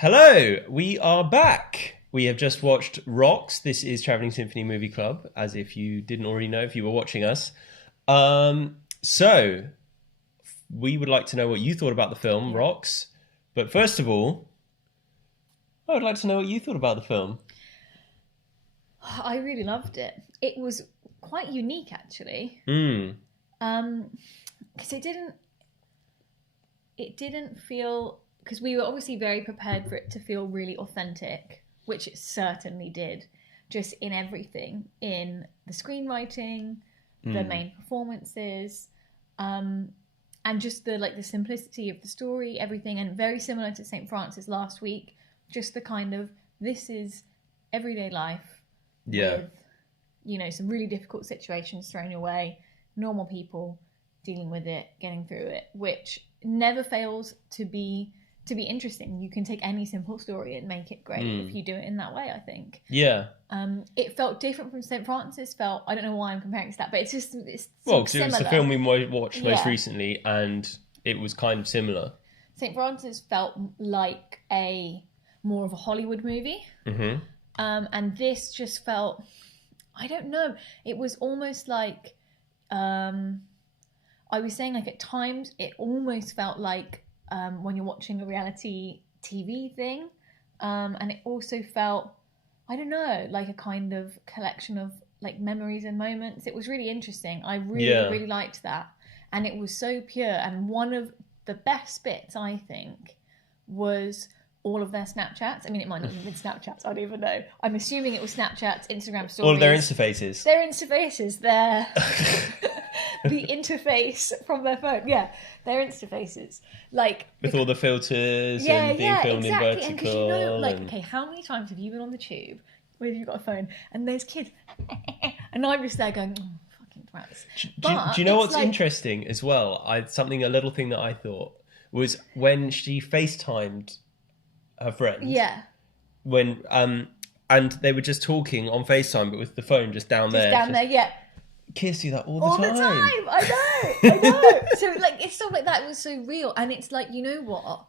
Hello, we are back. We have just watched Rocks. This is Travelling Symphony Movie Club, as if you didn't already know if you were watching us. So, we would like to know what you thought about the film, Rocks. But first of all, I would like to know what you thought about the film. I really loved it. It was quite unique, actually. Because it didn't feel... Because we were obviously very prepared for it to feel really authentic, which it certainly did, just in everything, in the screenwriting, the main performances, and just the simplicity of the story, everything, and very similar to St. Francis last week, just the kind of, this is everyday life with, some really difficult situations thrown your way, normal people dealing with it, getting through it, which never fails to be interesting. You can take any simple story and make it great if you do it in that way, I think. Yeah. It felt different from St. Francis. I don't know why I'm comparing it to that, but it's because it was the film we watched most recently, and it was kind of similar. St. Francis felt like more of a Hollywood movie. Mm-hmm. And this just felt, I don't know, it was almost like, I was saying, like, at times it almost felt like when you're watching a reality TV thing, and it also felt, I don't know, like a kind of collection of like memories and moments. It was really interesting. I really liked that, and it was so pure. And one of the best bits, I think, was all of their Snapchats. I mean, it might not have been Snapchats, I don't even know. I'm assuming it was Snapchats, Instagram stories. All of their Instafaces. Their Instafaces, the interface from their phone. Yeah, their Instafaces. With all the filters and being filmed in vertical. And because you know, okay, how many times have you been on the tube where you've got a phone and there's kids and I'm just there going, oh, fucking brats. Do you know what's interesting as well? A little thing that I thought was when she FaceTimed her friend. Yeah. When and they were just talking on FaceTime, but with the phone just down there. Yeah. Kids do that all the time. I know. So it's stuff like that. It was so real, and it's like, you know what?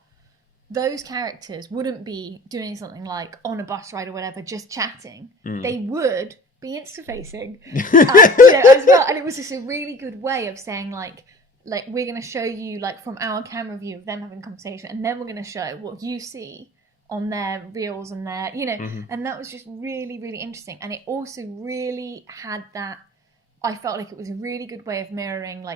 Those characters wouldn't be doing something like on a bus ride or whatever, just chatting. They would be interfacing, as well. And it was just a really good way of saying like we're going to show you from our camera view of them having a conversation, and then we're going to show what you see on their reels and their, and that was just really, really interesting. And it also really had that, I felt like it was a really good way of mirroring,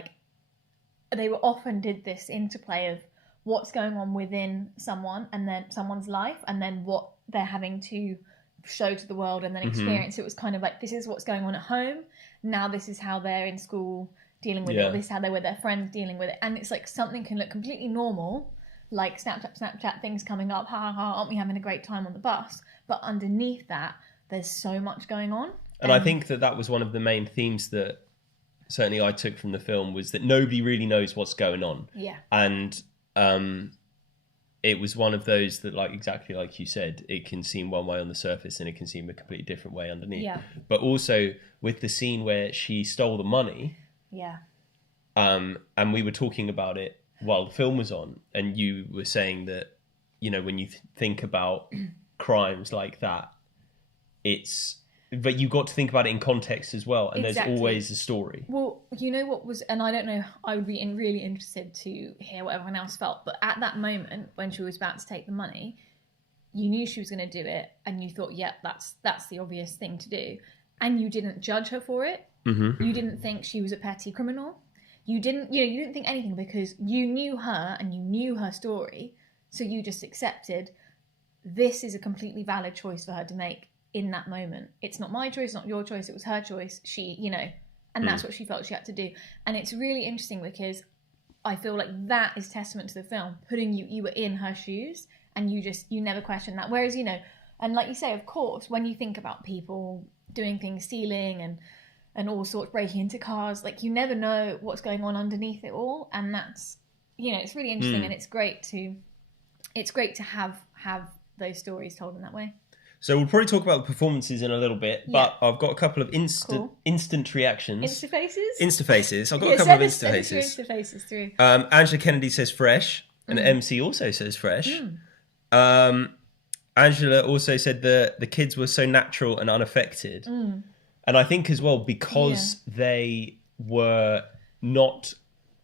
they were often did this interplay of what's going on within someone and then someone's life and then what they're having to show to the world and then experience. It was kind of like, this is what's going on at home. Now this is how they're in school dealing with it. Or this is how they're with their friends dealing with it. And it's like something can look completely normal, like Snapchat things coming up, ha ha ha, aren't we having a great time on the bus? But underneath that, there's so much going on. And I think that was one of the main themes that certainly I took from the film, was that nobody really knows what's going on. Yeah. And it was one of those that, exactly like you said, it can seem one way on the surface and it can seem a completely different way underneath. Yeah. But also with the scene where she stole the money. Yeah. And we were talking about it while the film was on, and you were saying that, when you think about crimes like that, but you got to think about it in context as well, and There's always a story. Well, you know what was, and I don't know, I would be really interested to hear what everyone else felt, but at that moment when she was about to take the money, you knew she was going to do it, and you thought, yeah, that's the obvious thing to do, and you didn't judge her for it. Mm-hmm. You didn't think she was a petty criminal. You didn't think anything, because you knew her and you knew her story, so you just accepted this is a completely valid choice for her to make in that moment. It's not my choice, not your choice, it was her choice. She, and that's what she felt she had to do. And it's really interesting because I feel like that is testament to the film, putting you were in her shoes and you never questioned that. Whereas, and like you say, of course, when you think about people doing things, stealing and all sorts, breaking into cars, you never know what's going on underneath it all. And that's, it's really interesting, and it's great to have those stories told in that way. So we'll probably talk about the performances in a little bit, but I've got a couple of instant reactions. Instafaces? I've got a couple of Instafaces. Instafaces through. Angela Kennedy says fresh, and MC also says fresh. Angela also said the kids were so natural and unaffected. And I think as well, because they were not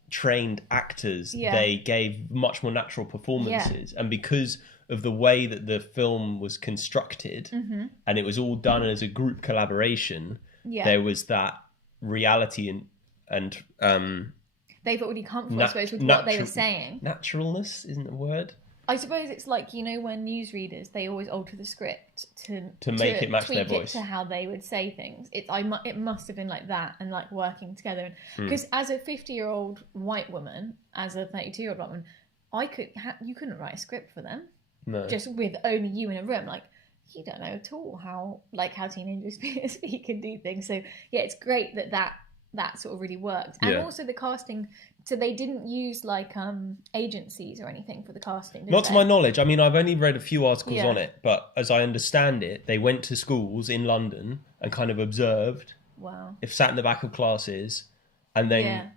trained actors, they gave much more natural performances. And because of the way that the film was constructed, and it was all done as a group collaboration, there was that reality and they felt really comfortable, I suppose, with what they were saying. Naturalness isn't a word. I suppose it's like, you know, when newsreaders, they always alter the script to make it match their tweak voice. It to how they would say things. It must have been like that, and like working together. Because as a 50-year-old white woman, as a 32-year-old white woman, you couldn't write a script for them. No. Just with only you in a room. Like, you don't know at all how teenagers speak and do things. So yeah, it's great that sort of really worked. And also the casting, so they didn't use like agencies or anything for the casting, Not to my knowledge. I mean, I've only read a few articles on it, but as I understand it, they went to schools in London and kind of observed. Wow. If sat in the back of classes and then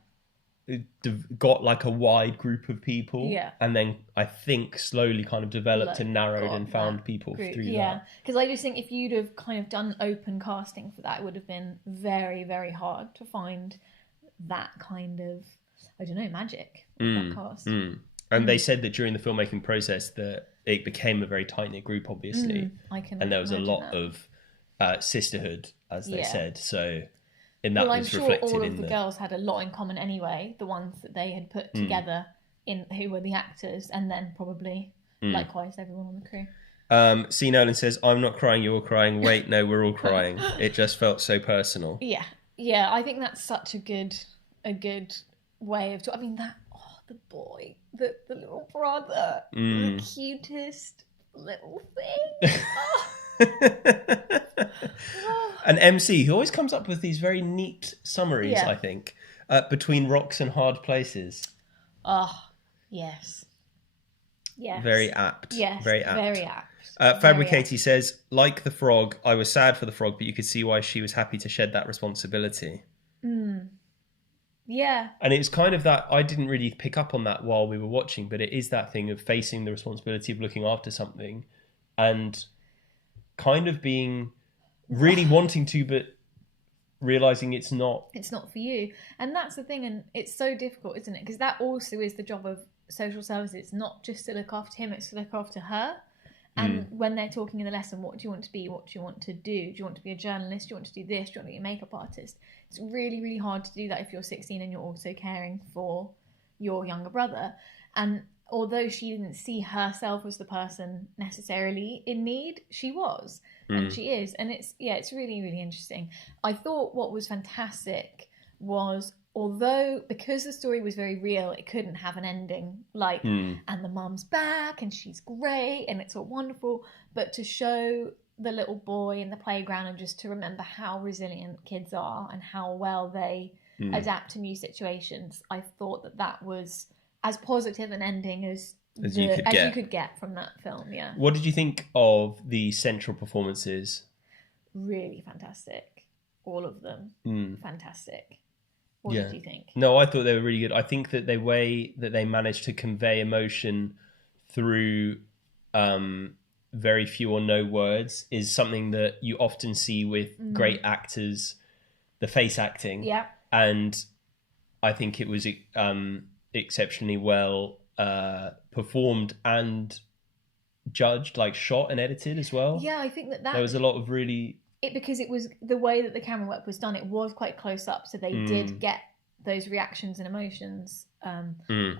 got like a wide group of people, and then I think slowly kind of developed and narrowed and found people through that. Because I just think if you'd have kind of done open casting for that, it would have been very, very hard to find that kind of, I don't know, magic with that cast. And they said that during the filmmaking process that it became a very tight-knit group, obviously, and there was a lot of sisterhood, as they said. So and that was I'm reflected sure all in of the girls had a lot in common anyway, the ones that they had put together in who were the actors, and then probably likewise everyone on the crew. C. Nolan says, "I'm not crying, you're crying. Wait, no, we're all crying. It just felt so personal." Yeah, I think that's such a good way of I mean, the boy, the little brother, the cutest little thing. An MC who always comes up with these very neat summaries, I think, between rocks and hard places. Yes. Very apt. Yes, very apt. Very apt. Fabricaty says, like the frog, I was sad for the frog, but you could see why she was happy to shed that responsibility. Yeah. And it's kind of that, I didn't really pick up on that while we were watching, but it is that thing of facing the responsibility of looking after something and kind of being really wanting to, but realizing it's not for you. And that's the thing, and it's so difficult, isn't it? Because that also is the job of social services. It's not just to look after him, it's to look after her. And when they're talking in the lesson, what do you want to be? What do you want to do? Do you want to be a journalist? Do you want to do this? Do you want to be a makeup artist? It's really, really hard to do that if you're 16 and you're also caring for your younger brother. And although she didn't see herself as the person necessarily in need, she was. And she is. And it's really, really interesting. I thought what was fantastic was, although because the story was very real, it couldn't have an ending like, and the mum's back and she's great and it's all wonderful, but to show the little boy in the playground and just to remember how resilient kids are and how well they adapt to new situations, I thought that was as positive an ending as you could get from that film. Yeah. What did you think of the central performances? Really fantastic. All of them. Fantastic. What did you think? No, I thought they were really good. I think that the way that they managed to convey emotion through very few or no words is something that you often see with great actors, the face acting. Yeah. And I think it was exceptionally well performed and judged, like shot and edited as well. Yeah, I think that there was a lot of really... because it was the way that the camera work was done, it was quite close up, so they did get those reactions and emotions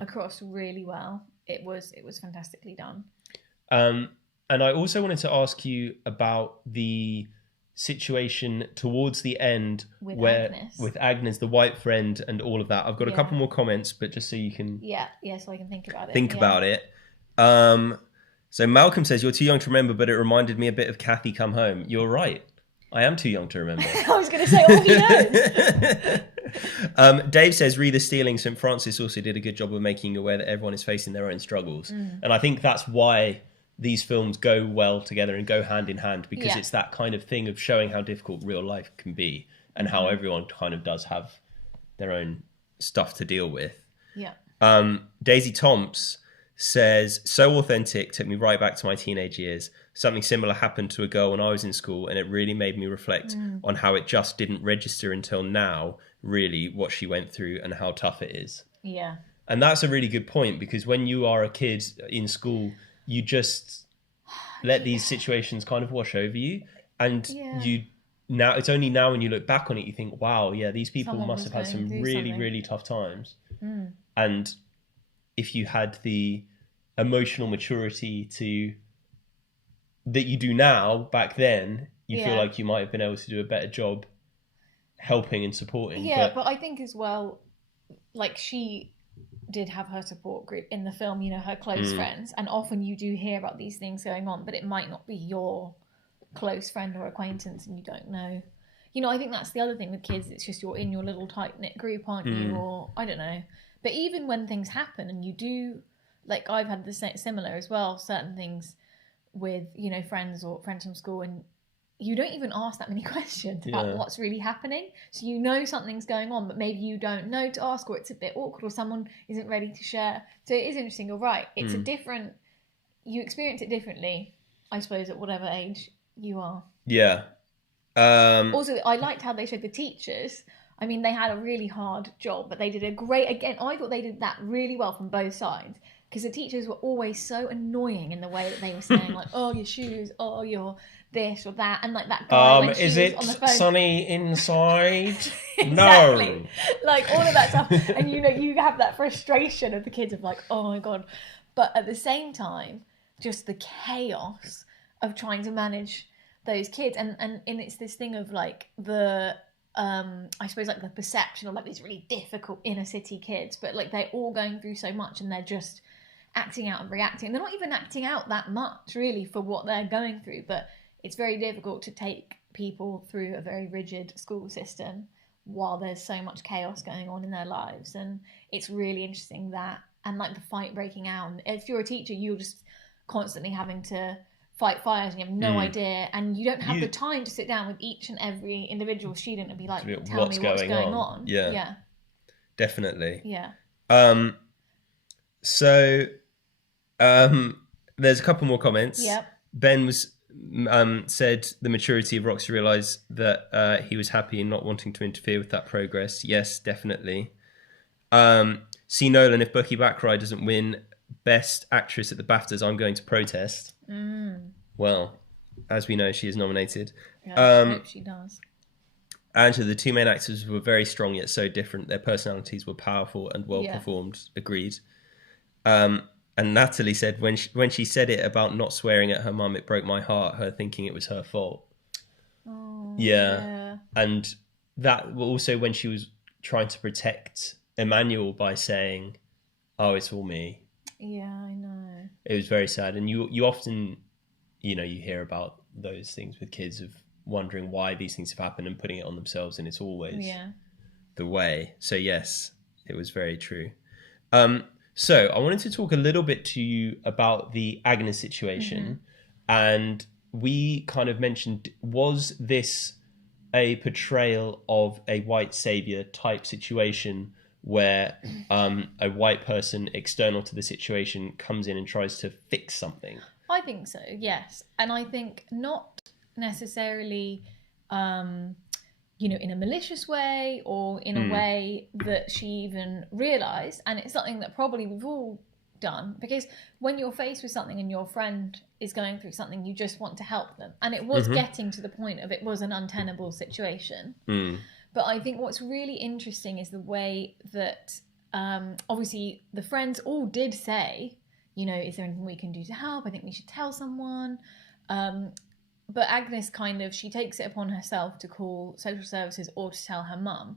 across really well. It was fantastically done. And I also wanted to ask you about the situation towards the end with Agnes, the white friend, and all of that. I've got a couple more comments, but just so you can so I can think about it. So Malcolm says, "You're too young to remember, but it reminded me a bit of Kathy Come Home." You're right. I am too young to remember. I was going to say, all he knows. Dave says, "Read the Stealing. St. Francis also did a good job of making you aware that everyone is facing their own struggles." And I think that's why these films go well together and go hand in hand, because it's that kind of thing of showing how difficult real life can be and how everyone kind of does have their own stuff to deal with. Yeah. Daisy Tomps says, "So authentic, took me right back to my teenage years. something similar happened to a girl when I was in school, and it really made me reflect on how it just didn't register until now, really, what she went through and how tough it is. Yeah. And that's a really good point, because when you are a kid in school, you just let these situations kind of wash over you, and now it's only now when you look back on it you think, wow, yeah, these people must have had some really really tough times. And if you had the emotional maturity that you do now back then, you feel like you might have been able to do a better job helping and supporting. But I think as well, like, she did have her support group in the film, you know, her close friends, and often you do hear about these things going on, but it might not be your close friend or acquaintance, and you don't know. You know, I think that's the other thing with kids, it's just you're in your little tight-knit group, aren't you? Or I don't know. But even when things happen and you do, like, I've had the similar as well, certain things with, you know, friends or friends from school, and you don't even ask that many questions about what's really happening. So you know something's going on, but maybe you don't know to ask, or it's a bit awkward, or someone isn't ready to share. So it is interesting, you're right. It's a different, you experience it differently, I suppose, at whatever age you are. Yeah. Also, I liked how they showed the teachers. I mean, they had a really hard job, but they did a great, again, I thought they did that really well from both sides. Because the teachers were always so annoying in the way that they were saying, like, oh, your shoes, oh, your this or that. And like that guy when she is was it on the phone. sunny inside? Exactly. No. Like all of that stuff. And you know, you have that frustration of the kids of like, oh my God. But at the same time, just the chaos of trying to manage those kids. And it's this thing of like the, I suppose like the perception of like these really difficult inner city kids, but like they're all going through so much and they're just acting out and reacting. They're not even acting out that much really for what they're going through, but it's very difficult to take people through a very rigid school system while there's so much chaos going on in their lives. And it's really interesting that, and like the fight breaking out. And if you're a teacher, you're just constantly having to fight fires and you have no idea, and you don't have the time to sit down with each and every individual student and be like, tell me what's going on. Yeah. Definitely. Yeah. So there's a couple more comments. Yep. Ben was said the maturity of Rox to realise that he was happy in not wanting to interfere with that progress. Yes, definitely. See Nolan, if Bucky Backcry doesn't win Best Actress at the BAFTAs, I'm going to protest. Well, as we know, she is nominated. Yeah, I hope she does. Angela, the two main actors were very strong yet so different. Their personalities were powerful and well performed. Agreed. And Natalie said when she said it about not swearing at her mum, it broke my heart, her thinking it was her fault. Oh, yeah. And that also when she was trying to protect Emmanuel by saying, oh, it's all me. Yeah, I know. It was very sad. And you often, you know, you hear about those things with kids of wondering why these things have happened and putting it on themselves, and it's always the way. So yes, it was very true. So I wanted to talk a little bit to you about the Agnes situation. And we kind of mentioned, was this a portrayal of a white savior type situation where a white person external to the situation comes in and tries to fix something? I think so, yes. And I think not necessarily, you know, in a malicious way or in a way that she even realised. And it's something that probably we've all done, because when you're faced with something and your friend is going through something, you just want to help them. And it was getting to the point of it was an untenable situation. But I think what's really interesting is the way that obviously the friends all did say, you know, is there anything we can do to help? I think we should tell someone. But Agnes she takes it upon herself to call social services or to tell her mum.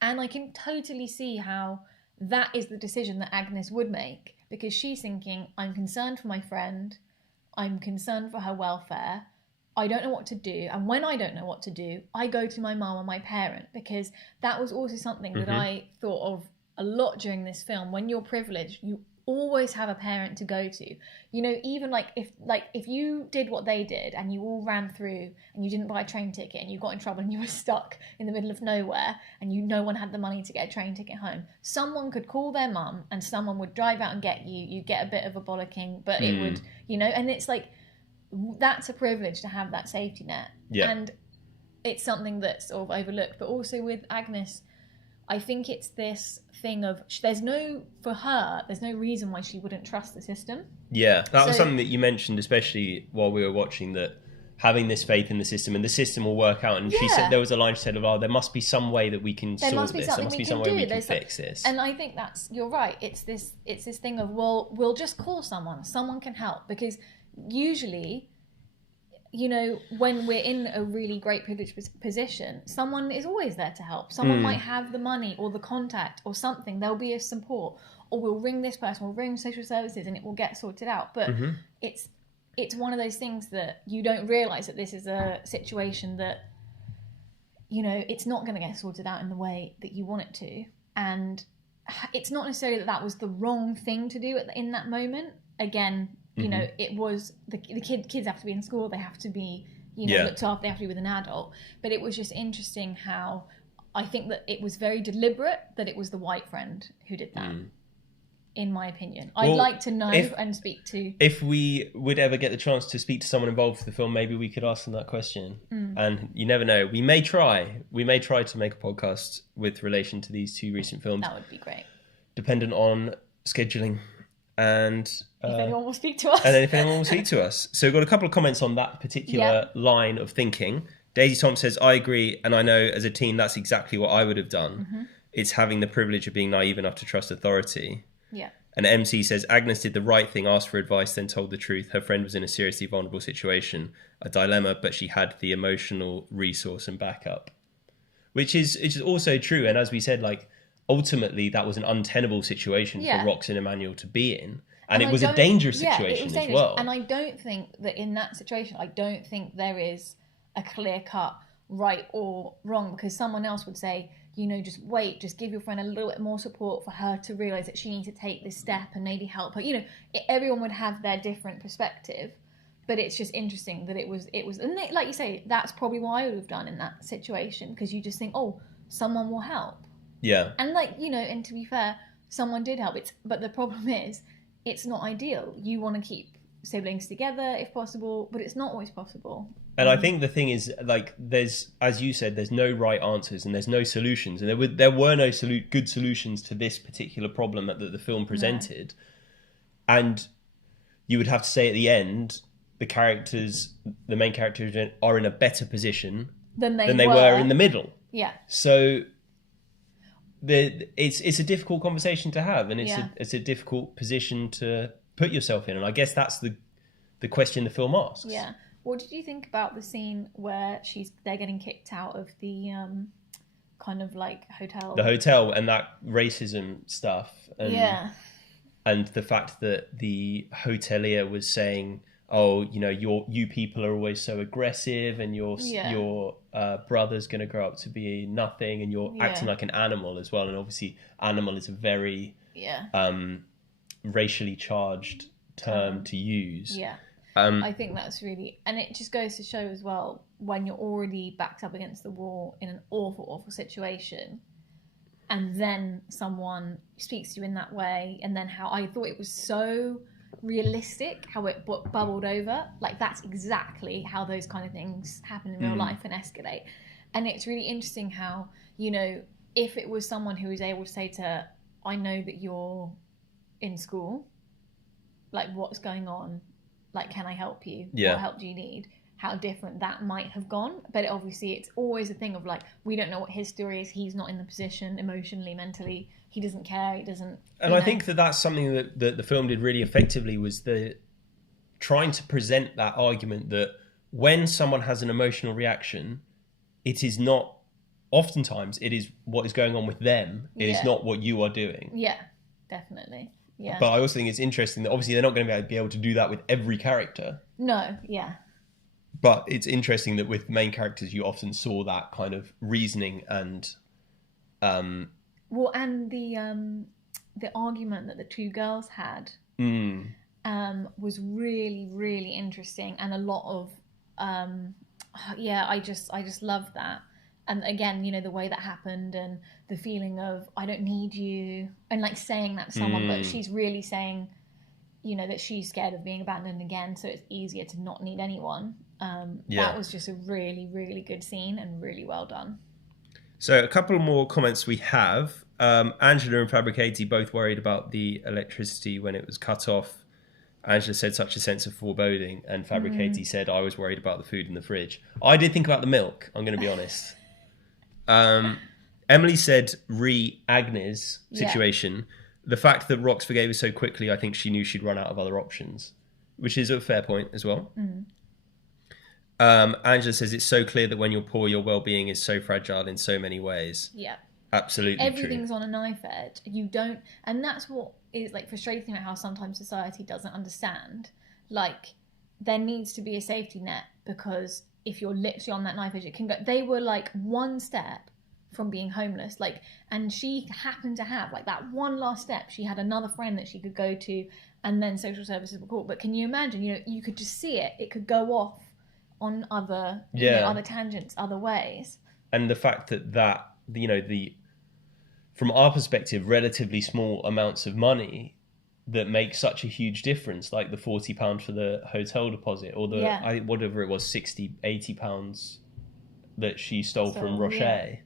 And I can totally see how that is the decision that Agnes would make, because she's thinking, I'm concerned for my friend, I'm concerned for her welfare, I don't know what to do. And when I don't know what to do, I go to my mum or my parent, because that was also something that I thought of a lot during this film. When you're privileged, you always have a parent to go to. You know, even if you did what they did and you all ran through and you didn't buy a train ticket and you got in trouble and you were stuck in the middle of nowhere and no one had the money to get a train ticket home, someone could call their mum and someone would drive out and get you. You get a bit of a bollocking, but it would, you know, and it's like, that's a privilege to have that safety net. Yeah. And it's something that's sort of overlooked. But also with Agnes, I think it's this thing of there's no reason why she wouldn't trust the system. Yeah, that was something that you mentioned, especially while we were watching, that having this faith in the system and the system will work out. And she said, there was a line she said, there must be some way that we can solve this. There must be some way we can fix this. And I think you're right. It's this thing of, well, we'll just call someone can help, because usually, you know, when we're in a really great privileged position, someone is always there to help. Someone might have the money or the contact or something. There'll be a support, or we'll ring this person, we'll ring social services, and it will get sorted out. But it's one of those things that you don't realise that this is a situation that, you know, it's not going to get sorted out in the way that you want it to. And it's not necessarily that was the wrong thing to do in that moment. Again, you know, it was the kids have to be in school, they have to be, you know, looked after, they have to be with an adult. But it was just interesting how I think that it was very deliberate that it was the white friend who did that, in my opinion. I'd like to know and speak to... If we would ever get the chance to speak to someone involved with the film, maybe we could ask them that question. And you never know. We may try to make a podcast with relation to these two recent films. That would be great. Dependent on scheduling. And if anyone will speak to us. And then if anyone will speak to us. So we've got a couple of comments on that particular line of thinking. Daisy Thompson says, I agree, and I know as a teen that's exactly what I would have done. It's having the privilege of being naive enough to trust authority. Yeah. And MC says, Agnes did the right thing, asked for advice, then told the truth. Her friend was in a seriously vulnerable situation, a dilemma, but she had the emotional resource and backup. Which is also true. And as we said, like, ultimately that was an untenable situation for Rox and Emmanuel to be in. And it was a dangerous situation as well. And I don't think that in that situation, I don't think there is a clear-cut right or wrong, because someone else would say, you know, just wait, just give your friend a little bit more support for her to realise that she needs to take this step and maybe help her. You know, everyone would have their different perspective, but it's just interesting that it was, and like you say, that's probably what I would have done in that situation, because you just think, oh, someone will help. Yeah. And like, you know, and to be fair, someone did help. But the problem is, it's not ideal. You want to keep siblings together if possible, but it's not always possible. And I think the thing is, like, there's, as you said, there's no right answers and there's no solutions. And there were no good solutions to this particular problem that the film presented. No. And you would have to say at the end, the main characters are in a better position than they were in the middle. Yeah. So it's a difficult conversation to have, and it's a difficult position to put yourself in. And I guess that's the question the film asks. Yeah. What did you think about the scene where they're getting kicked out of the kind of like hotel? The hotel and that racism stuff. And, and the fact that the hotelier was saying, oh, you know, you people are always so aggressive, and your brother's going to grow up to be nothing, and you're acting like an animal as well. And obviously, animal is a very racially charged term to use. Yeah. I think that's really, and it just goes to show as well, when you're already backed up against the wall in an awful, awful situation, and then someone speaks to you in that way, and then how I thought it was so realistic, how it bubbled over. Like, that's exactly how those kind of things happen in real life and escalate. And it's really interesting how, you know, if it was someone who was able to say to her, I know that you're in school, like, what's going on? Like, can I help you? What help do you need? How different that might have gone. But obviously, it's always a thing of, like, we don't know what his story is. He's not in the position emotionally, mentally. He doesn't care. He doesn't... And I think that's something that the film did really effectively, was trying to present that argument that when someone has an emotional reaction, it is not... Oftentimes, it is what is going on with them. It is not what you are doing. Yeah, definitely. Yeah. But I also think it's interesting that obviously they're not going to be able to do that with every character. No, yeah. But it's interesting that with main characters, you often saw that kind of reasoning and... Well, and the argument that the two girls had was really, really interesting, and a lot of I just love that. And again, you know, the way that happened, and the feeling of I don't need you, and like saying that to someone, but she's really saying, that she's scared of being abandoned again, so it's easier to not need anyone. That was just a really, really good scene and really well done. So a couple more comments we have. Angela and Fabricati both worried about the electricity when it was cut off. Angela said such a sense of foreboding, and Fabricati said, I was worried about the food in the fridge. I did think about the milk, I'm going to be honest. Emily said Agnes situation. The fact that Rox forgave her so quickly, I think she knew she'd run out of other options, which is a fair point as well. Angela says it's so clear that when you're poor, your well-being is so fragile in so many ways. Yeah. Absolutely Everything's true. on a knife edge. You don't... And that's what is like frustrating about how sometimes society doesn't understand. Like, there needs to be a safety net, because if you're literally on that knife edge, it can go... They were like one step from being homeless, like, and she happened to have like that one last step. She had another friend that she could go to, and then social services were called. But can you imagine, you could just see it could go off on other other tangents, other ways. And the fact that the from our perspective, relatively small amounts of money that make such a huge difference, like the £40 for the hotel deposit, or whatever it was, £60-80 that she stole from Rocher.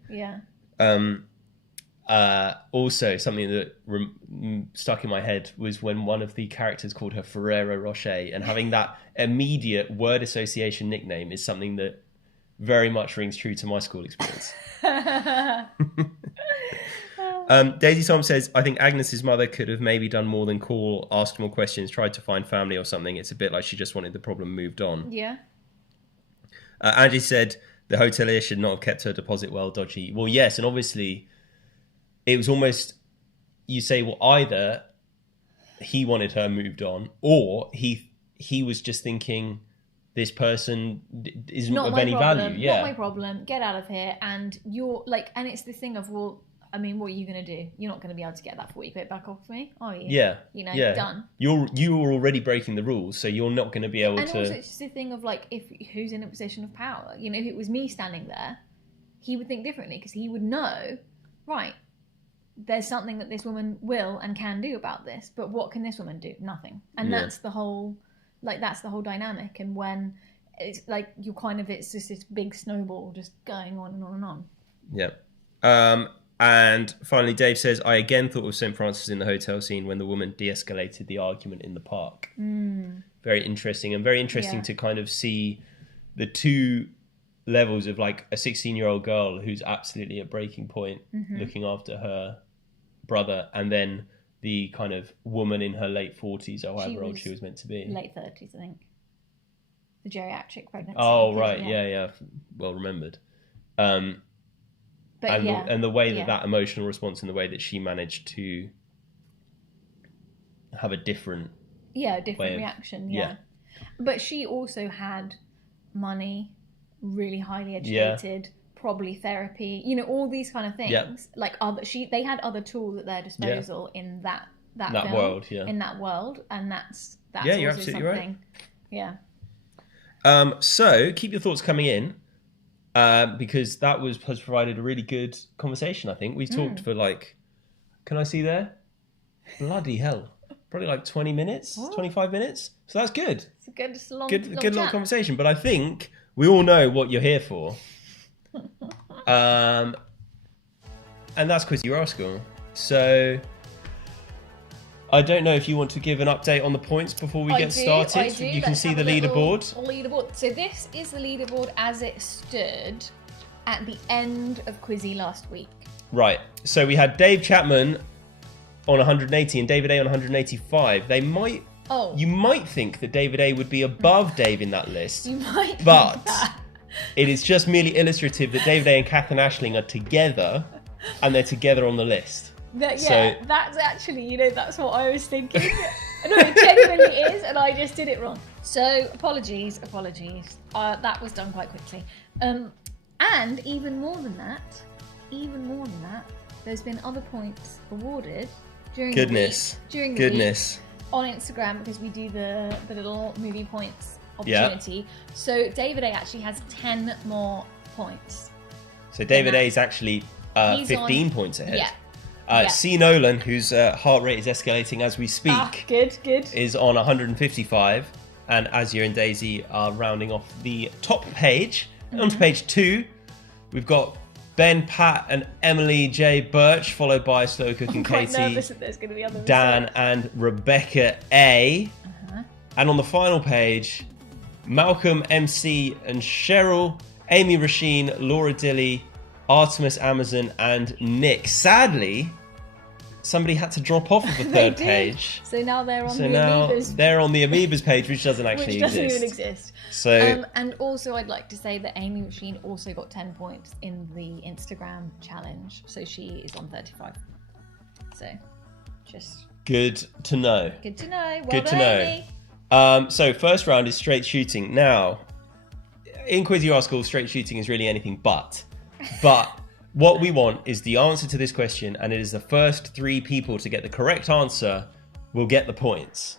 Also, something that stuck in my head was when one of the characters called her Ferrero Rocher, and having that immediate word association nickname is something that very much rings true to my school experience. Daisy Tom says, I think Agnes's mother could have maybe done more than call, asked more questions, tried to find family or something. It's a bit like she just wanted the problem moved on. Yeah. Angie said the hotelier should not have kept her deposit well dodgy. Well, yes, and obviously it was almost, you say, well, either he wanted her moved on, or he was just thinking this person isn't not of any problem, value. Yeah, not my problem. Get out of here. And you're like, and it's the thing of, well, I mean, what are you going to do? You're not going to be able to get that 40 quid back off me, are you? Yeah. Done. You were already breaking the rules, so you're not going to be able to... And also, it's just a thing of, like, who's in a position of power? If it was me standing there, he would think differently, because he would know, right, there's something that this woman will and can do about this, but what can this woman do? Nothing. And that's the whole dynamic. And when it's like, it's just this big snowball just going on and on and on. Yeah. And finally, Dave says, I again thought of St. Francis in the hotel scene when the woman de-escalated the argument in the park. Very interesting, and very interesting to kind of see the two levels of like a 16-year-old girl who's absolutely at breaking point, looking after her brother, and then the kind of woman in her late 40s or however old she was meant to be. Late 30s, I think. The geriatric pregnancy. Oh, right. Yeah. Well remembered. And the way that emotional response, and the way that she managed to have a different reaction. Yeah. But she also had money, really highly educated, probably therapy, all these kind of things. Yeah. Like they had other tools at their disposal in that film, world, in that world, and that's you're also absolutely something. Right. Yeah. So keep your thoughts coming in. Because that has provided a really good conversation, I think. We talked for can I see there? Bloody hell. Probably like 20 minutes, 25 minutes. So that's good. It's a long little conversation. But I think we all know what you're here for. And that's Quizzy Rascal. So I don't know if you want to give an update on the points before we get started. I do. You can see the leaderboard. So this is the leaderboard as it stood at the end of Quizzy last week. Right. So we had Dave Chapman on 180 and David A on 185. You might think that David A would be above Dave in that list. You might. But it is just merely illustrative that David A and Catherine Ashling are together, and they're together on the list. That's actually, that's what I was thinking. No, it genuinely is, and I just did it wrong. So, apologies. That was done quite quickly. And even more than that, there's been other points awarded during the week on Instagram, because we do the little movie points opportunity. Yeah. So, David A actually has 10 more points. So, David A is actually 15 points ahead. Yeah. C. Nolan, whose heart rate is escalating as we speak, good. is on 155. And Azure and Daisy are rounding off the top page. On to page 2, we've got Ben, Pat, and Emily J. Birch, followed by Slow Cooking Katie, nervous that there's going to be other Dan, mistakes. and Rebecca A. And on the final page, Malcolm, MC, and Cheryl, Amy Rasheen, Laura Dilly, Artemis Amazon, and Nick. Sadly, somebody had to drop off of the third page. So now they're on the now Amoebas. they're on the Amoebas page, which doesn't actually Which doesn't exist. even exist. So, and also, I'd like to say that Amy Machine also got 10 points in the Instagram challenge, so she is on 35. So, just good to know. good to know. Well Good done, to know. Amy. So first round is straight shooting. Now, in Quizzy Rascal, straight shooting is really anything but. But what we want is the answer to this question, and it is the first 3 people to get the correct answer will get the points.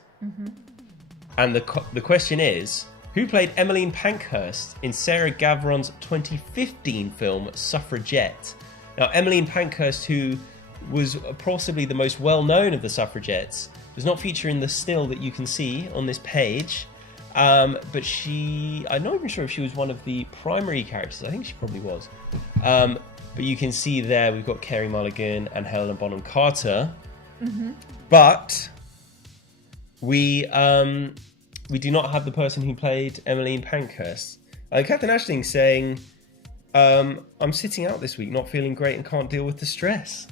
And the question is, who played Emmeline Pankhurst in Sarah Gavron's 2015 film Suffragette? Now, Emmeline Pankhurst, who was possibly the most well-known of the suffragettes, does not feature in the still that you can see on this page. But I'm not even sure if she was one of the primary characters. I think she probably was. But you can see there we've got Carey Mulligan and Helena Bonham Carter. But we do not have the person who played Emmeline Pankhurst. Captain Ashling saying, I'm sitting out this week, not feeling great and can't deal with the stress.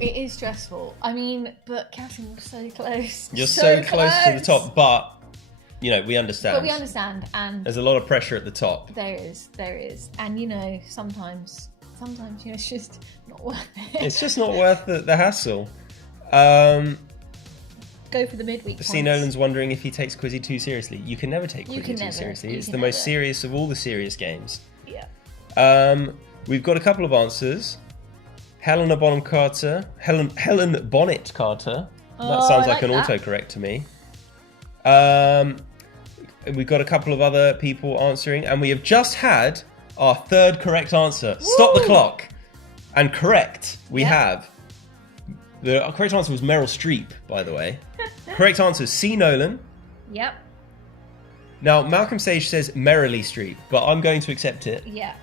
It is stressful. I mean, but Catherine was so close. You're so close to the top, but we understand. But we understand, and there's a lot of pressure at the top. There is, and sometimes it's just not worth it. It's just not worth the hassle. Go for the midweek. C. Nolan's wondering if he takes Quizzy too seriously. You can never take Quizzy too seriously. It's the most serious of all the serious games. Yeah. We've got a couple of answers. Helena Bonham Carter. Helen Bonnet Carter. That sounds like an autocorrect to me. We've got a couple of other people answering, and we have just had our third correct answer. Woo! Stop the clock. And correct, we have. The correct answer was Meryl Streep, by the way. Correct answer is C. Nolan. Yep. Now, Malcolm Sage says Merrily Streep, but I'm going to accept it. Yeah.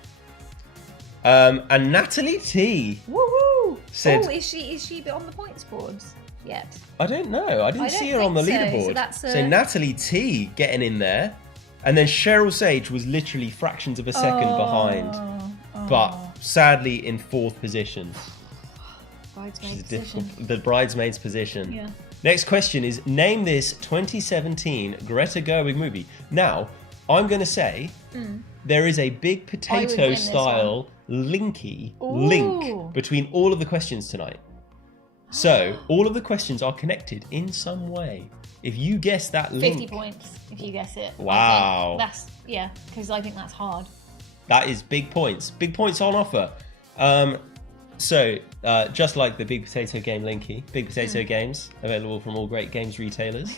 And Natalie T. Woohoo! Said, is she on the points boards yet? I don't know. I didn't see her on the leaderboard. So Natalie T getting in there. And then Cheryl Sage was literally fractions of a second behind. But sadly in 4th position. The bridesmaid's position. Yeah. Next question is, name this 2017 Greta Gerwig movie. Now, I'm going to say there is a big potato style link between all of the questions tonight. So, all of the questions are connected in some way. If you guess that link... 50 points if you guess it. Wow. Because I think that's hard. That is big points. Big points on offer. So, just like the Big Potato Game Linky, Big Potato Games, available from all great games retailers.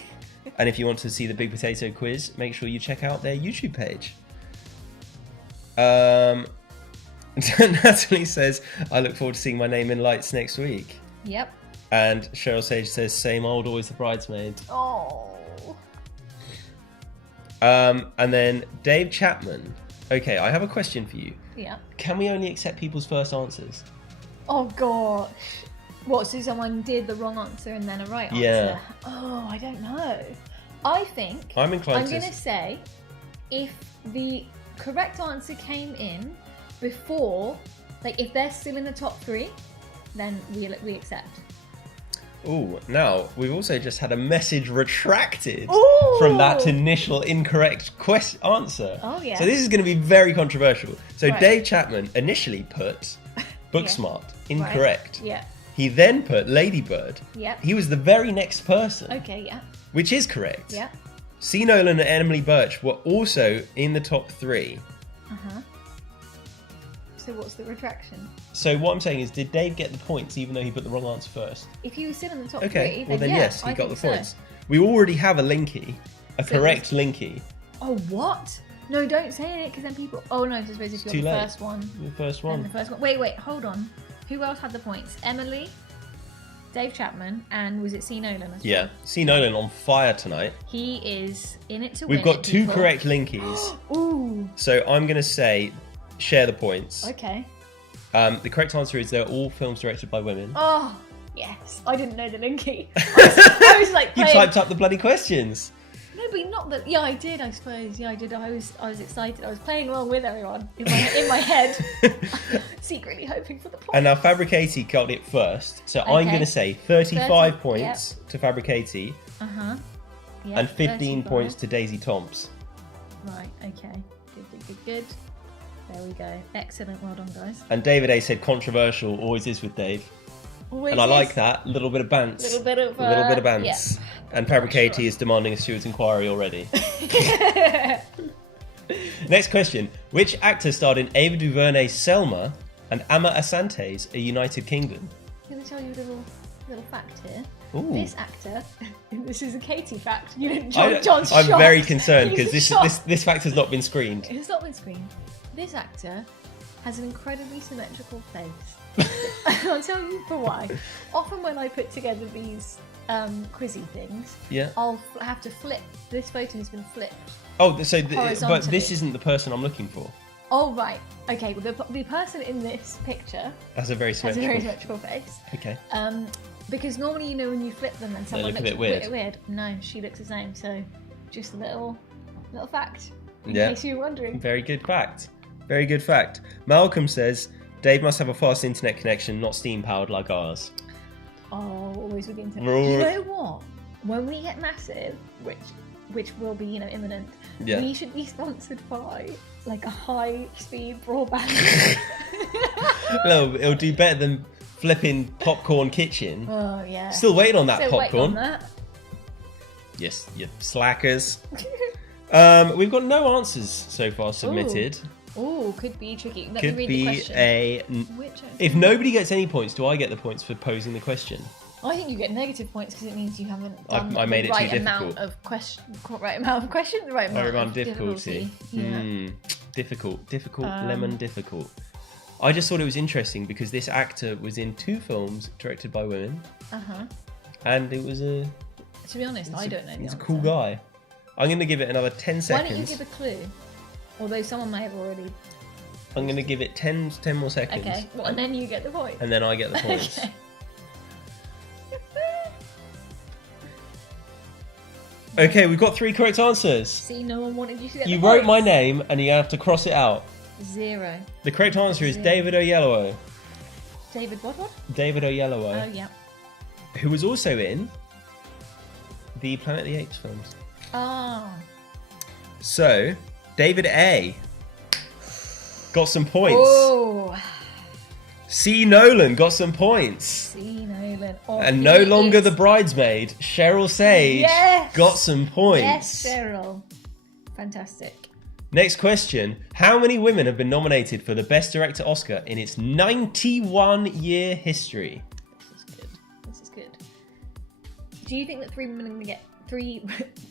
And if you want to see the Big Potato Quiz, make sure you check out their YouTube page. Natalie says, I look forward to seeing my name in lights next week. Yep. And Cheryl Sage says, same old, always the bridesmaid. Oh. And then Dave Chapman. Okay, I have a question for you. Yeah. Can we only accept people's first answers? Oh, gosh. What, so someone did the wrong answer and then a right answer? Yeah. Oh, I don't know. I think I'm inclined I'm going to say if the correct answer came in before, like if they're still in the top 3, then we accept. Ooh, now we've also just had a message retracted Ooh. from that initial incorrect answer. Oh, yeah. So this is going to be very controversial. So Right. Dave Chapman initially put Booksmart incorrect. Right. Yeah. He then put Ladybird. Yeah. He was the very next person. Okay, yeah. Which is correct. Yeah. C. Nolan and Emily Birch were also in the top 3. Uh-huh. So what's the retraction? So what I'm saying is, did Dave get the points even though he put the wrong answer first? If he was still in the top Okay, 3, well then yes, he I got the think points. so. We already have a linky, a So correct linky. Oh, what? No, don't say it, because then people... Oh, no, I suppose if you're Too the late. first one. The first Then one. the first one. Wait, hold on. Who else had the points? Emily? Dave Chapman, and was it C. Nolan as well? Yeah, C. Nolan on fire tonight. He is in it to win. We've got it, two people. correct linkies. Ooh. So I'm going to say, share the points. Okay. The correct answer is they're all films directed by women. Oh, yes. I didn't know the linky. I was like You playing... typed up the bloody questions. No, but not that. Yeah, I did. I suppose. Yeah, I did. I was excited. I was playing along with everyone in my head, secretly hoping for the point. And now Fabricati got it first, so I'm going to say 35 points to Fabricati. Yeah, and 15 35. points to Daisy Tomps. Right. Okay. Good. There we go. Excellent. Well done, guys. And David A said controversial always is with Dave. Always and I is. like that. A little bit of bants. A little bit of bants. Yeah. And Fabricati is demanding a steward's inquiry already. Next question. Which actor starred in Ava DuVernay's Selma and Amma Asante's A United Kingdom? I'm going to tell you a little fact here. Ooh. This actor, this is a Katie fact. You didn't. John's I'm shocked. very concerned because He's this fact has not been screened. It's not been screened. This actor has an incredibly symmetrical face. I'll tell you for why. Often when I put together these quizzy things, Yeah. I'll have to flip. This photo has been flipped. Oh, so but Horizontally. this isn't the person I'm looking for. Oh right. Okay. Well, the person in this picture That's a very has a symmetrical. very symmetrical face. Okay. Because normally, when you flip them and someone look a looks bit weird. weird. No, she looks the same. So, just a little fact. In Yeah. case you were wondering. Very good fact. Very good fact. Malcolm says Dave must have a fast internet connection, not steam powered like ours. Oh, always with the internet. Right. You know what? When we get massive, which will be imminent, Yeah. we should be sponsored by like a high speed broadband. No, it'll do better than flipping Popcorn Kitchen. Oh yeah. Still waiting on that Still popcorn. waiting on that. Yes, you slackers. We've got no answers so far submitted. Oh, could be tricky. Let Could me read be the question. if nobody gets any points, do I get the points for posing the question? I think you get negative points because it means you haven't done I made the it too right amount difficult. of question, right amount of question, the right amount of difficulty. Yeah. Difficult, lemon difficult. I just thought it was interesting because this actor was in 2 films directed by women. And it was To be honest, I don't know. He's a cool guy. I'm going to give it another 10 seconds. Why don't you give a clue? Although someone may have already. I'm going to give it 10 more seconds. Okay, well, and then you get the point. And then I get the points. Okay. Okay, we've got 3 correct answers. See, no one wanted you to get You the wrote points. my name and you have to cross it out. 0. The correct answer is 0. David Oyelowo. David what? David Oyelowo. Oh, yeah. Who was also in the Planet of the Apes films. Oh. So, David A. got some points. Oh. C. Nolan got some points. See, Nolan. Oh, And no he longer is- the bridesmaid, Cheryl Sage Yes. got some points. Yes, Cheryl. Fantastic. Next question. How many women have been nominated for the Best Director Oscar in its 91-year history? This is good. Do you think that 3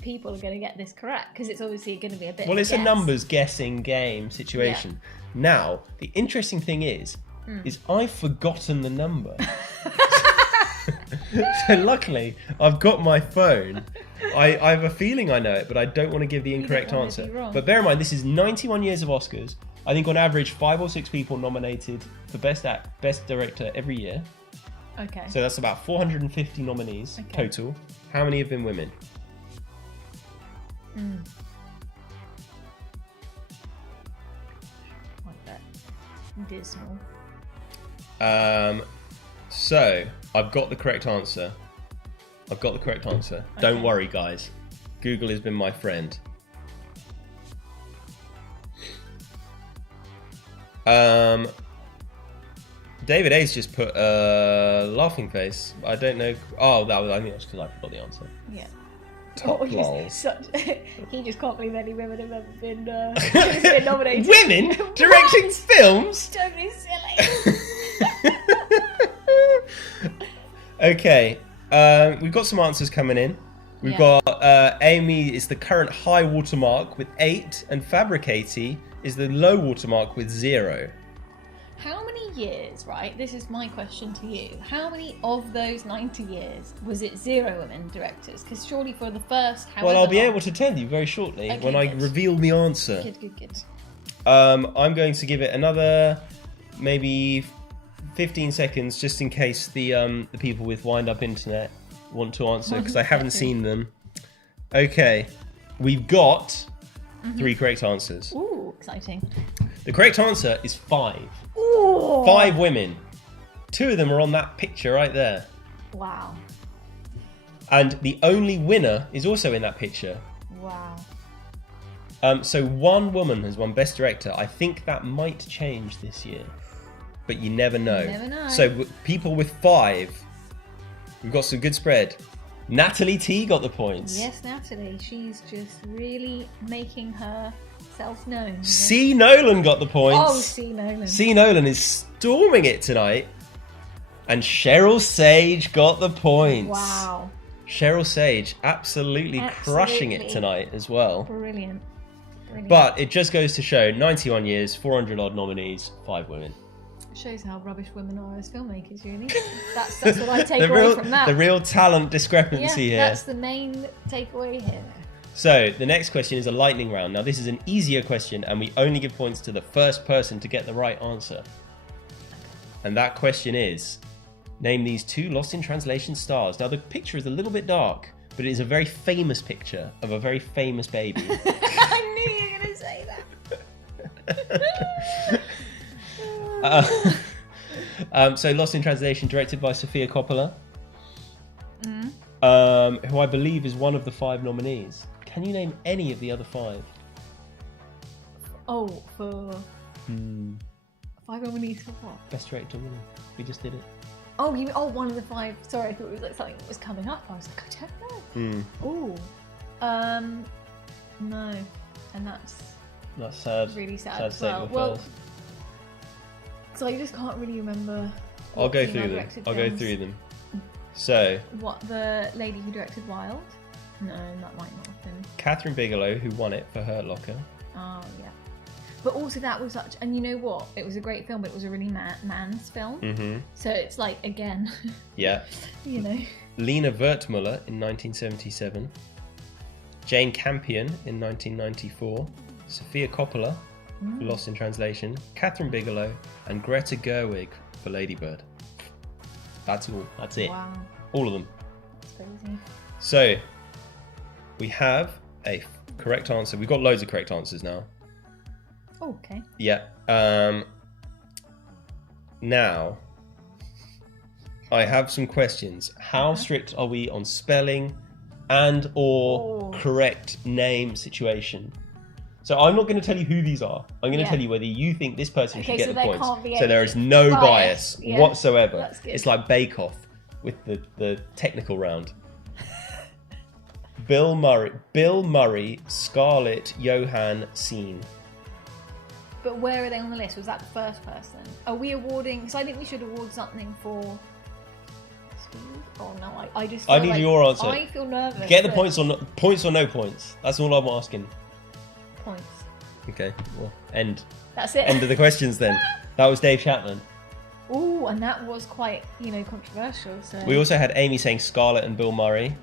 people are going to get this correct? Because it's obviously going to be a bit. Well, of it's a a guess. numbers guessing game situation. Now, the interesting thing is I've forgotten the number. So luckily, I've got my phone. I have a feeling I know it, but I don't want to give the incorrect don't want to answer. be wrong. But bear in mind, this is 91 years of Oscars. I think on average, 5 or 6 people nominated for Best Director every year. Okay. So that's about 450 nominees total. How many have been women? Like that. Dismal. So I've got the correct answer. Don't worry, guys. Google has been my friend. David A's just put a laughing face. I don't know. Oh, I think that's because I forgot the answer. Yeah. Top he's lol. he just can't believe any women have ever been, been nominated. Women directing films? Don't be silly. Okay, we've got some answers coming in. We've got Amy is the current high watermark with 8, and Fabricati is the low watermark with 0. How many years, right? This is my question to you. How many of those 90 years was it 0 women directors? Because surely for the first... Well, I'll be able to tell you very shortly when I reveal the answer. Good. I'm going to give it another maybe 15 seconds just in case the people with wind-up internet want to answer, because I haven't seen them. Okay, we've got 3 correct answers. Ooh, exciting. The correct answer is 5. Ooh. 5 women. 2 of them are on that picture right there. Wow. And the only winner is also in that picture. Wow. So 1 woman has won Best Director. I think that might change this year, but you never know. You never know. So people with 5, we've got some good spread. Natalie T got the points. Yes, Natalie. She's just really making herself known. You know? C. Nolan got the points. Oh, C. Nolan. C. Nolan is storming it tonight. And Cheryl Sage got the points. Wow. Cheryl Sage absolutely crushing it tonight as well. Brilliant. But it just goes to show 91 years, 400 odd nominees, 5 women. Shows how rubbish women are as filmmakers, really. That's what I take away from that. The real talent discrepancy here. That's the main takeaway here. So, the next question is a lightning round. Now, this is an easier question, and we only give points to the first person to get the right answer. And that question is, name these 2 Lost in Translation stars. Now, the picture is a little bit dark, but it is a very famous picture of a very famous baby. I knew you were going to say that. So Lost in Translation, directed by Sofia Coppola, who I believe is one of the 5 nominees. Can you name any of the other 5? Oh, for 5 nominees for what? Best Director winner. We just did it. Oh, one of the 5. Sorry, I thought it was like something that was coming up. I was like, I don't know. No, and that's sad. Really sad. Sad state of well, affairs. so I just can't really remember. I'll go through them. So, what, the lady who directed Wild? No, that might not have been. Catherine Bigelow, who won it for Hurt Locker. Oh yeah, but also that was such, and you know what? It was a great film, but it was a really man's film. Mm-hmm. So it's like, again. Yeah. You know. Lena Wertmuller in 1977. Jane Campion in 1994, Sofia Coppola for Lost in Translation, Catherine Bigelow, and Greta Gerwig for Lady Bird. That's all. That's it. Wow. All of them. That's crazy. So, we have a correct answer. We've got loads of correct answers now. Oh, okay. Yeah. Now, I have some questions. How strict are we on spelling and or correct name situation? So I'm not going to tell you who these are. I'm going to tell you whether you think this person should get the points. So there is no bias whatsoever. That's good. It's like Bake Off with the technical round. Bill Murray, Scarlett Johansson. But where are they on the list? Was that the first person? Are we awarding? Because I think we should award something for. Oh no, I just. I need your answer. I feel nervous. Get the points or no points. That's all I'm asking. Points. Okay, well, end. That's it. End of the questions then. That was Dave Chapman. Ooh, and that was quite, controversial. So we also had Amy saying Scarlett and Bill Murray,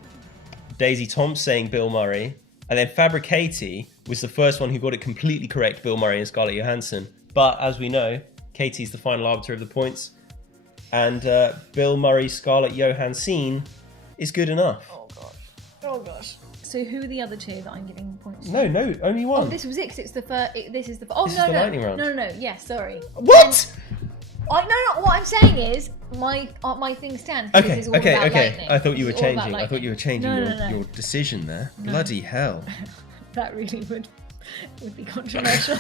Daisy Thompson saying Bill Murray, and then Fabricati was the first one who got it completely correct, Bill Murray and Scarlett Johansson. But as we know, Katie's the final arbiter of the points, and Bill Murray, Scarlett Johansson is good enough. Oh gosh. So who are the other 2 that I'm giving points to? No, only one. Oh, this was it. 'Cause it's the first. This is the. Oh this no, is the lightning round. No. Yeah, sorry. What? No. What I'm saying is my thing stands. Okay. This is all about lightning. I thought you were This is all about changing. I thought you were changing No. your decision there. No. Bloody hell. That really would be controversial.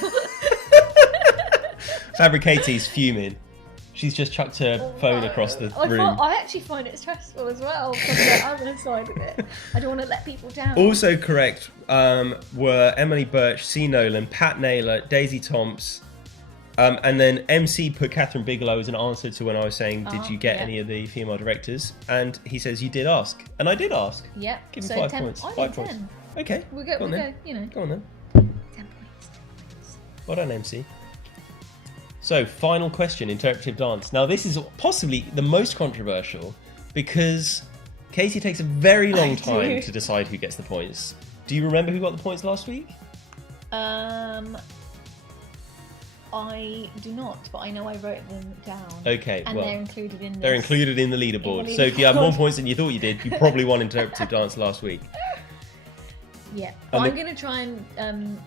Fabricati's fuming. She's just chucked her phone across the room. I actually find it stressful as well from the other side of it. I don't want to let people down. Also correct were Emily Birch, C. Nolan, Pat Naylor, Daisy Thompson, and then MC put Catherine Bigelow as an answer to when I was saying, did you get any of the female directors? And he says, you did ask. And I did ask. Yep. Give me 5 points. 5 points. 10. Okay. We'll go, Go on then. 10 points. Well done, MC. So, final question, interpretive dance. Now, this is possibly the most controversial because Katie takes a very long time to decide who gets the points. Do you remember who got the points last week? I do not, but I know I wrote them down. Okay, and they're included in this. They're included in the leaderboard. So if you have more points than you thought you did, you probably won interpretive dance last week. Yeah, but I'm going to try and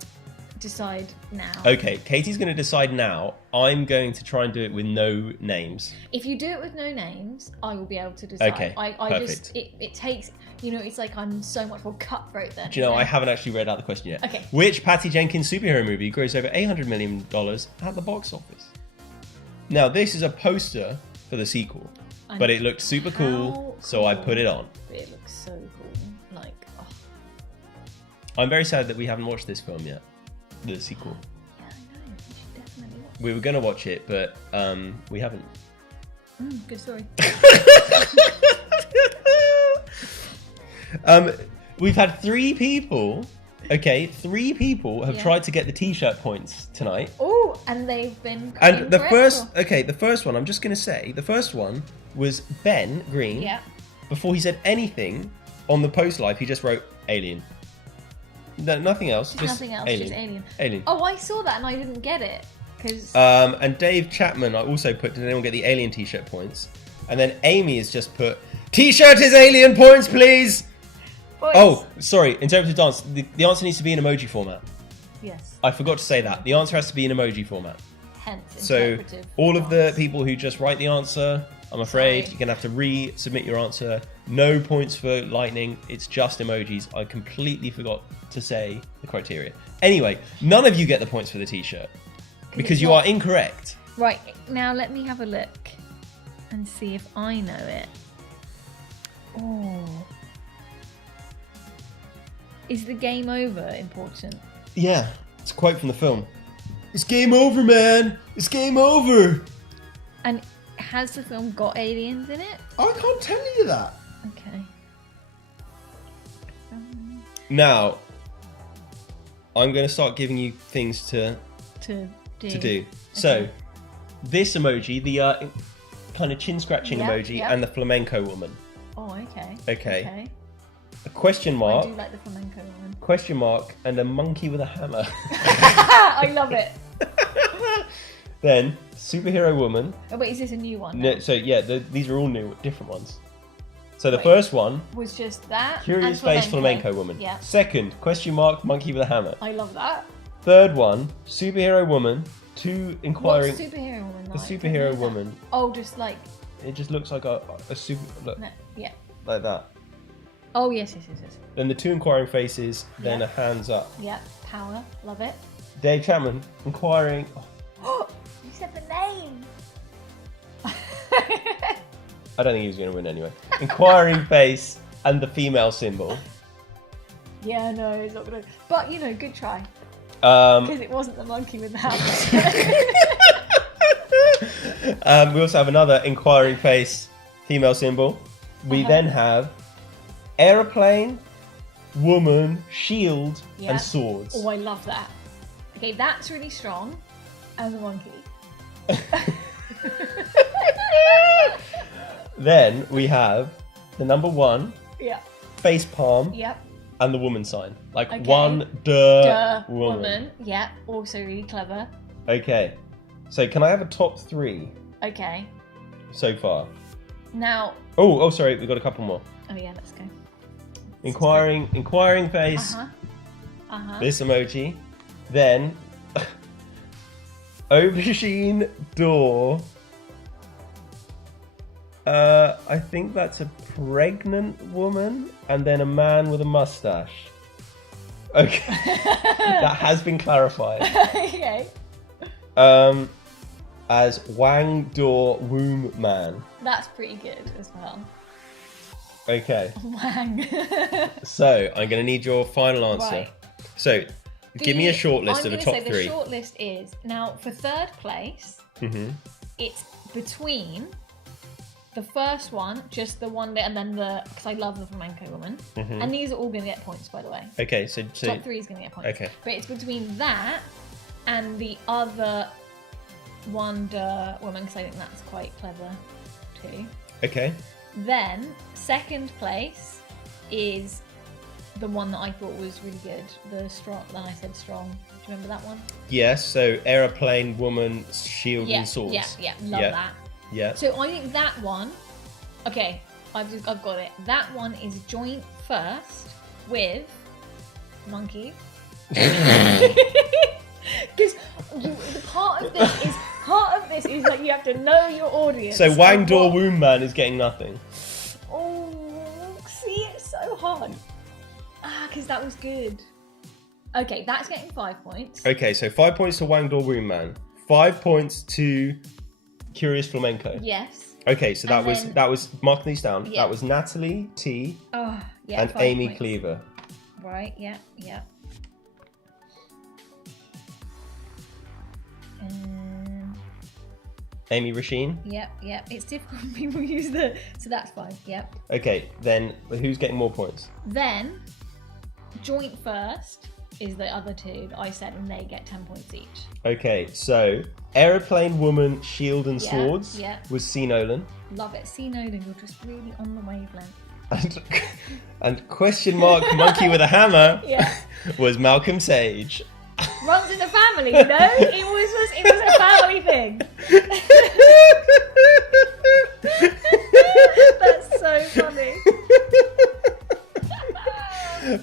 decide now. Okay, Katie's going to decide now. I'm going to try and do it with no names. If you do it with no names, I will be able to decide. Okay, I perfect. just it takes, it's like I'm so much more cutthroat then. Do you know, I haven't actually read out the question yet. Okay. Which Patty Jenkins superhero movie grossed over $800 million at the box office? Now, this is a poster for the sequel, but it looked super cool, so I put it on. It looks so cool. Like, I'm very sad that we haven't watched this film yet. The sequel. Yeah, I know. We should definitely watch it. We were going to watch it, but we haven't. Good story. We've had 3 people. Okay, 3 people have tried to get the t-shirt points tonight. Oh, and they've been. And the first one. I'm just going to say the first one was Ben Green. Yeah. Before he said anything on the post live, he just wrote alien. No, nothing else. Just alien. Alien. Oh, I saw that and I didn't get it. And Dave Chapman, I also put, did anyone get the alien t-shirt points? And then Amy has just put, t-shirt is alien points, please! Boys. Oh, sorry, interpretive dance. The answer needs to be in emoji format. Yes. I forgot to say that. The answer has to be in emoji format. Hence, so all of the people who just write the answer, I'm afraid you're going to have to resubmit your answer. No points for lightning. It's just emojis. I completely forgot to say the criteria. Anyway, none of you get the points for the t-shirt because you are incorrect. Right, now let me have a look and see if I know it. Oh. Is the game over important? Yeah, it's a quote from the film. It's game over, man. It's game over. And has the film got aliens in it? I can't tell you that. Okay. Now, I'm going to start giving you things to do. Okay. So, this emoji, the kind of chin scratching emoji, and the flamenco woman. Oh, okay. Okay. A question mark. I do like the flamenco woman. Question mark and a monkey with a hammer. I love it. Then superhero woman. Oh wait, is this a new one? No, so yeah, these are all new, different ones. So the first one was just that. Curious face flamenco woman. Yeah. Second, question mark monkey with a hammer. I love that. Third one, superhero woman. 2 inquiring. What's superhero woman like? The superhero woman. Oh, just like. It just looks like a super. Look, no, yeah. Like that. Oh yes. Then the 2 inquiring faces. Then a hands up. Yeah. Power. Love it. Dave Chapman inquiring. Oh, you said the name. I don't think he was going to win anyway. Inquiring face and the female symbol. Yeah, no, it's not going to. But, good try. Because it wasn't the monkey with the hammer. We also have another inquiring face female symbol. We then have aeroplane, woman, shield, and swords. Oh, I love that. Okay, that's really strong. And the monkey. Then we have the number 1, face palm, and the woman sign. Like one woman. Yeah, also really clever. Okay, so can I have a top 3? Okay. So far. Now. Oh, sorry, we've got a couple more. Oh yeah, let's go. Inquiring face. This emoji. Then aubergine door. I think that's a pregnant woman, and then a man with a mustache. Okay, that has been clarified. Okay. As Wang Door Womb Man. That's pretty good as well. Okay. Wang. So I'm going to need your final answer. Right. So give me a short list of the top 3. The short list is now for third place. It's between the first one, just the one, and then because I love the flamenco woman, and these are all going to get points, by the way. Okay, so top 3 is going to get points. Okay, but it's between that and the other Wonder Woman, because I think that's quite clever too. Okay. Then, second place is the one that I thought was really good. The strong. Then I said strong. Do you remember that one? Yes. So Aeroplane Woman, Shield and Swords. Yeah. Love that. Yeah. So I think that one. Okay, I've got it. That one is joint first with Monkey. Because part of this is like you have to know your audience. So Wang Dor Woon Man is getting nothing. Oh, see, it's so hard. Because that was good. Okay, that's getting 5 points. Okay, so 5 points to Wang Dor Woon Man, 5 points to Curious Flamenco. Yes. Okay, so that was marking these down. Yeah. That was Natalie T. And 5 Amy points. Cleaver. Right. Yeah. Amy Rasheen. Yep. It's difficult when people use so that's fine. Yep. Okay, then who's getting more points? Then, joint first is the other two that I said, and they get 10 points each. Okay, so Aeroplane Woman, Shield and Swords was C. Nolan. Love it. C. Nolan, you're just really on the wavelength. And question mark Monkey with a Hammer was Malcolm Sage. Runs in the family, you know? It was a family thing. That's so funny.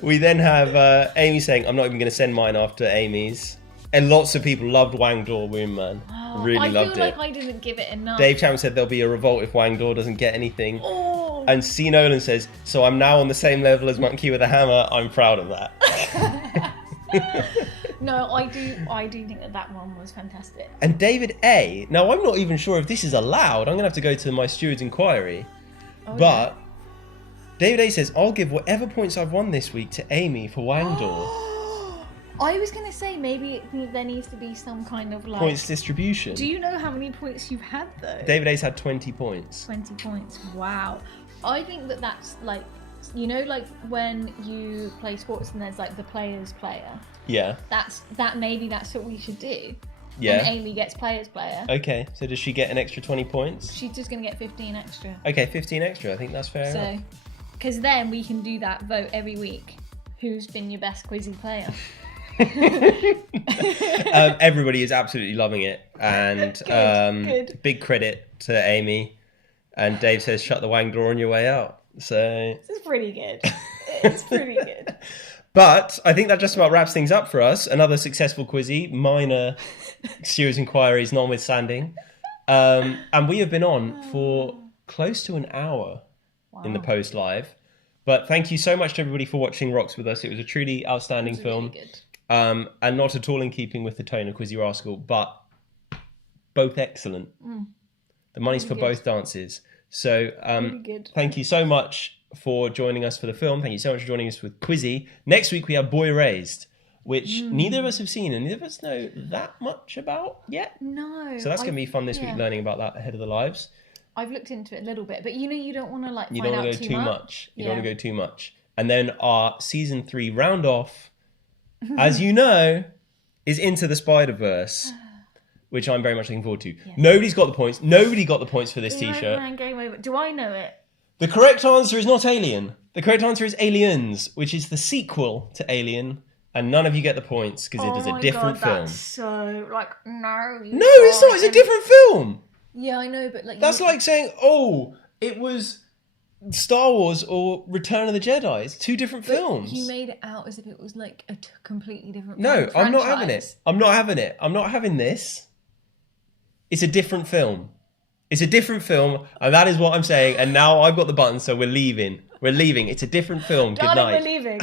We then have Amy saying, I'm not even going to send mine after Amy's. And lots of people loved Wang Dor Woon Man. Really loved it. I feel like I didn't give it enough. Dave Chapman said there'll be a revolt if Wang Dor doesn't get anything. Oh. And C. Nolan says, so I'm now on the same level as Monkey with a Hammer. I'm proud of that. No, I do think that one was fantastic. And David A. Now, I'm not even sure if this is allowed. I'm going to have to go to my steward's inquiry. But David A. says, I'll give whatever points I've won this week to Amy for Wang Dor. I was going to say maybe there needs to be some kind of like... Points distribution. Do you know how many points you've had though? David A's had 20 points. 20 points, wow. I think that's like, you know, like when you play sports and there's like the player's player. Yeah. Maybe that's what we should do. Yeah. And Amy gets player's player. Okay, so does she get an extra 20 points? She's just going to get 15 extra. Okay, 15 extra. I think that's fair enough. Because then we can do that vote every week. Who's been your best Quizzy player? Everybody is absolutely loving it. And good. Big credit to Amy. And Dave says, shut the Wang Dor on your way out. So this is pretty good. It's pretty good. But I think that just about wraps things up for us. Another successful Quizzy, minor Stewards inquiries notwithstanding. And we have been on for close to an hour in the post live. But thank you so much to everybody for watching Rocks with us. It was a truly outstanding film. Really good. And not at all in keeping with the tone of Quizzy Rascal, but both excellent. The money's really for both dances. So really thank you so much for joining us for the film. Thank you so much for joining us with Quizzy. Next week we have Boy Raised, which neither of us have seen and neither of us know that much about yet. No. So that's going to be fun this week, learning about that ahead of the lives. I've looked into it a little bit, but you know you don't want to like you find don't out want to go too too much. You don't want to go too much. And then our season 3 round off, as you know, is Into the Spider-Verse, which I'm very much looking forward to. Yeah. Nobody's got the points. Nobody got the points for this t-shirt. Game over. Do I know it? The correct answer is not Alien. The correct answer is Aliens, which is the sequel to Alien. And none of you get the points because it is a different film. That's so, like, no. No, it's not. It's a different film. Yeah, I know, but like... That's like saying, oh, it was Star Wars or Return of the Jedi. It's two different films. He made it out as if it was like a completely different No, franchise. I'm not having it. I'm not having it. I'm not having this. It's a different film. It's a different film, and that is what I'm saying. And now I've got the button, so we're leaving. We're leaving. It's a different film. Good night. We're leaving.